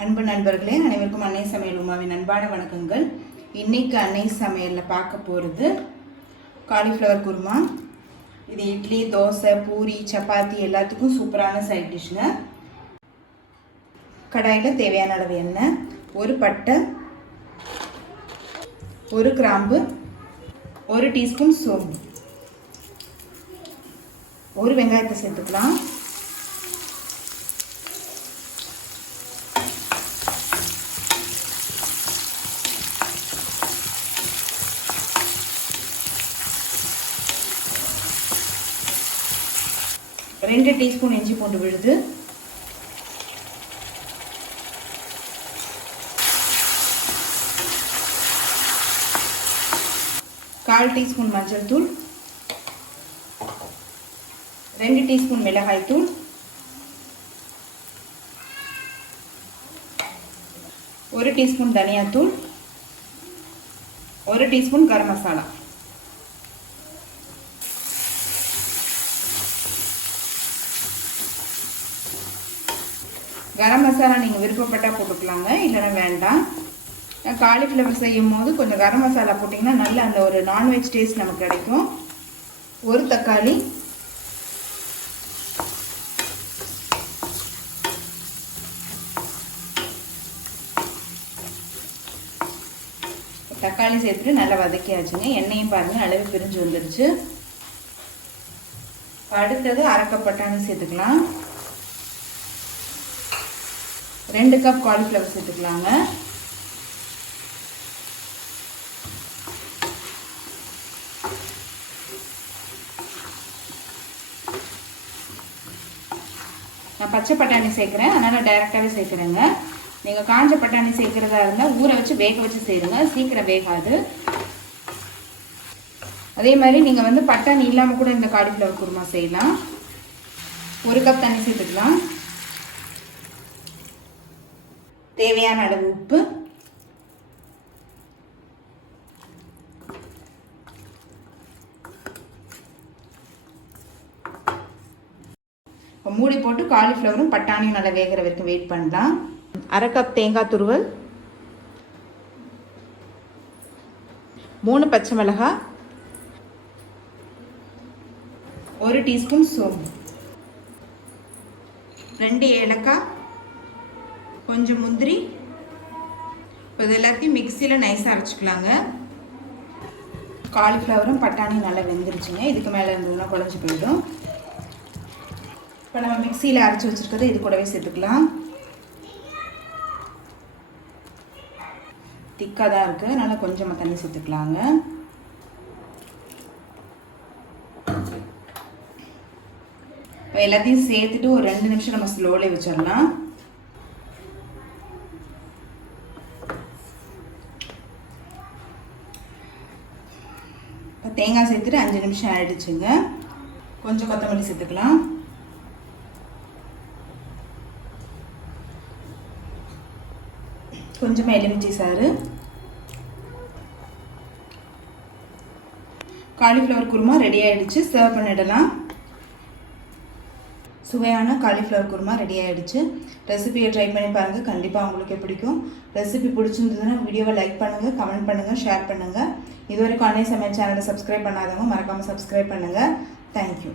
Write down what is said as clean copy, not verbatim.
அன்பு நண்பர்களே, அனைவருக்கும் அன்னை சமையல் உமாவின் அன்பான வணக்கங்கள். இன்னைக்கு அன்னை சமையலில் பார்க்க போகிறது காலிஃப்ளவர் குருமா. இது இட்லி, தோசை, பூரி, சப்பாத்தி எல்லாத்துக்கும் சூப்பரான சைட் டிஷ்ங்க. கடாயில் தேவையான அளவு எண்ணெய், ஒரு பட்டை, ஒரு கிராம்பு, ஒரு டீஸ்பூன் சோம்பு, ஒரு வெங்காயத்தை சேர்த்துக்கலாம். ரெண்டு டீஸ்பூன் இஞ்சி பூண்டு விழுது, கால் டீஸ்பூன் மஞ்சள் தூள், 2 டீஸ்பூன் மிளகாய் தூள், 1 டீஸ்பூன் தனியாத்தூள், 1 டீஸ்பூன் கரம் மசாலா. கரம் மசாலா நீங்கள் விருப்பப்பட்டால் போட்டுக்கலாங்க, இல்லைன்னா வேண்டாம். காலிஃப்ளவர் செய்யும் போது கொஞ்சம் கரம் மசாலா போட்டிங்கன்னா நல்ல அந்த ஒரு நான்வெஜ் டேஸ்ட் நமக்கு கிடைக்கும். ஒரு தக்காளி, தக்காளி சேர்த்துட்டு நல்லா வதக்கியாச்சுங்க. எண்ணெயும் பாருங்கள் அளவு பிரிஞ்சு வந்துடுச்சு. அடுத்தது அரை கப் பட்டாணி சேர்த்துக்கலாம். 2 கப் காலிஃப்ளவர் சேர்த்துக்கலாங்க. நான் பச்சை பட்டாணி சேர்க்குறேன், அதனால் டைரெக்டாகவே சேர்க்குறேங்க. நீங்கள் காஞ்ச பட்டாணி சேர்க்குறதா இருந்தால் ஊற வச்சு வேக வச்சு செய்யுங்க, சீக்கிரம் வேகாது. அதே மாதிரி நீங்கள் பட்டாணி இல்லாமல் கூட இந்த காலிஃப்ளவர் குருமா செய்யலாம். 1 கப் தண்ணி சேர்த்துக்கலாம். தேவையான அளவு உப்பு, மூடி போட்டு காலிஃப்ளவரும் பட்டாணியும் நல்லா வேகிற வரைக்கும் வெயிட் பண்ணலாம். அரை கப் தேங்காய் துருவல், 3 பச்சை மிளகாய், 1 டீஸ்பூன் சோம்பு, 2 ஏலக்காய், கொஞ்சம் முந்திரி. இப்போ இது எல்லாத்தையும் மிக்சியில் நைஸாக அரைச்சிக்கலாங்க. காலிஃப்ளவரும் பட்டாணியும் நல்லா வெந்துருச்சுங்க. இதுக்கு மேலே இருந்ததுன்னா குழஞ்சி போயிடும். இப்போ நம்ம மிக்சியில் அரைச்சி வச்சுருக்கிறத இது கூடவே சேர்த்துக்கலாம். திக்காக தான் இருக்குது, அதனால் கொஞ்சமாக தண்ணி சேர்த்துக்கலாங்க. இப்போ எல்லாத்தையும் சேர்த்துட்டு ஒரு 2 நிமிஷம் நம்ம ஸ்லோவில் வச்சிடலாம். தேங்காய் சேர்த்துட்டு 5 நிமிஷம் ஆயிடுச்சுங்க. கொஞ்சம் கொத்தமல்லி சேர்த்துக்கலாம். கொஞ்சமாக எலுமிச்சை சாறு. காலிஃப்ளவர் குருமா ரெடி ஆகிடுச்சு, சர்வ் பண்ணிடலாம். சுவையான காலிஃப்ளவர் குருமா ரெடி ஆகிடுச்சு. ரெசிபியை ட்ரை பண்ணி பாருங்கள், கண்டிப்பாக உங்களுக்கு பிடிக்கும். ரெசிபி பிடிச்சிருந்ததுன்னா வீடியோவை லைக் பண்ணுங்கள், கமெண்ட் பண்ணுங்கள், ஷேர் பண்ணுங்கள். இது வரைக்கும் அன்னை சமையல் சேனலை சப்ஸ்கிரைப் பண்ணாதவங்க மறக்காமல் சப்ஸ்கிரைப் பண்ணுங்கள். தேங்க்யூ.